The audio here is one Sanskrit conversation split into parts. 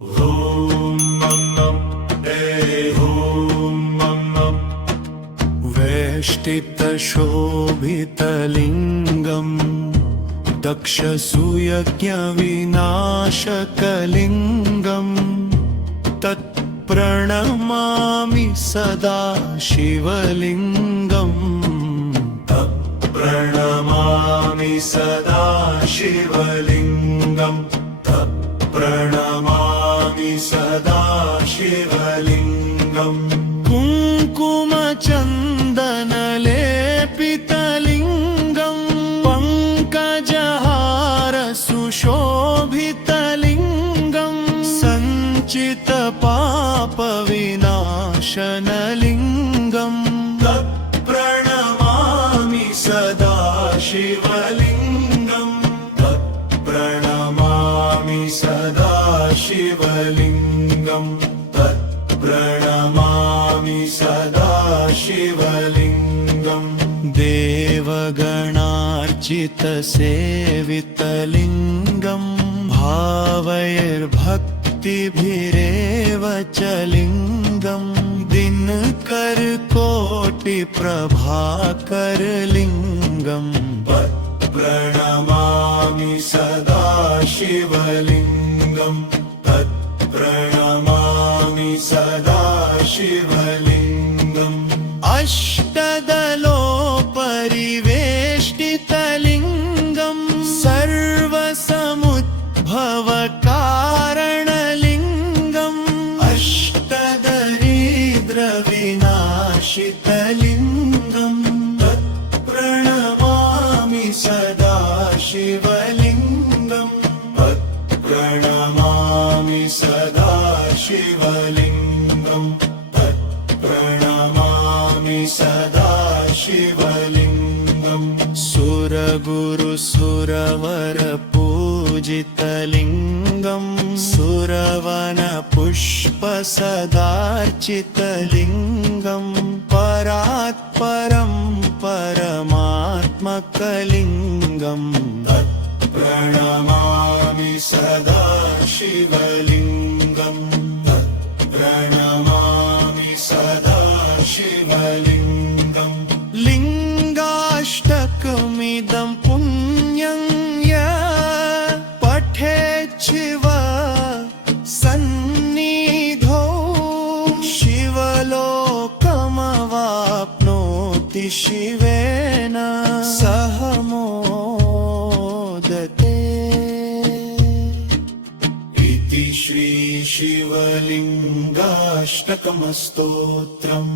ॐ मं मं ॐ मं मं वेष्टितशोभितलिङ्गम् दक्षसूयज्ञविनाशकलिङ्गम् तत्प्रणमामि सदा शिवलिङ्गम् तत्प्रणमामि सदा शिवलिङ्गम् तत्प्रणमामि सदा शिवलिङ्गम् कुङ्कुमचन्दनलेपितलिङ्गम् पङ्कजहार सुशोभितलिङ्गम् सञ्चितपापविनाशनलिङ्गम् तत्प्रणमामि सदा शिवलिङ्गम् तत्प्रणमामि सदा शिवलिङ्गम् तत्प्रणमामि सदा शिवलिङ्गम् देवगणार्चितसेवितलिङ्गम् भावैर्भक्तिभिरेव च लिङ्गम् दिनकरकोटिप्रभाकरलिङ्गम् तत्प्रणमामि सदा शिवलिङ्गम् तत्प्रणमामि सदा शिवलिङ्गम् अष्टदलोपरिवेष्टितलिङ्गम् सर्वसमुद्भवकारणलिङ्गम् अष्टदरिद्रविनाशितलिङ्गम् तत्प्रणमामि सदा शिवलिङ्गम् तत्प्रणमामि सदा शिवलिङ्गम् तत्प्रणमामि सदा शिवलिङ्गम् सुरगुरुसुरवरपूजितलिङ्गम् सुरवनपुष्पसदार्चितलिङ्गम् परात्परं परमात्मकलिङ्गम् तत्प्रणमामि सदा शिवलिङ्गम् तत्प्रणमामि सदा शिवलिङ्गम् लिङ्गाष्टकमिदं पुण्यं यः पठेत् शिव सन्निधौ शिवलोकमवाप्नोति शिवेन सह मोदते इति श्री शिवलिङ्गाष्टकमस्तोत्रम्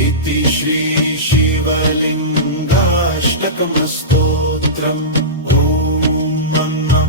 इति श्री शिवलिङ्गाष्टकमस्तोत्रम् ॐ मं मं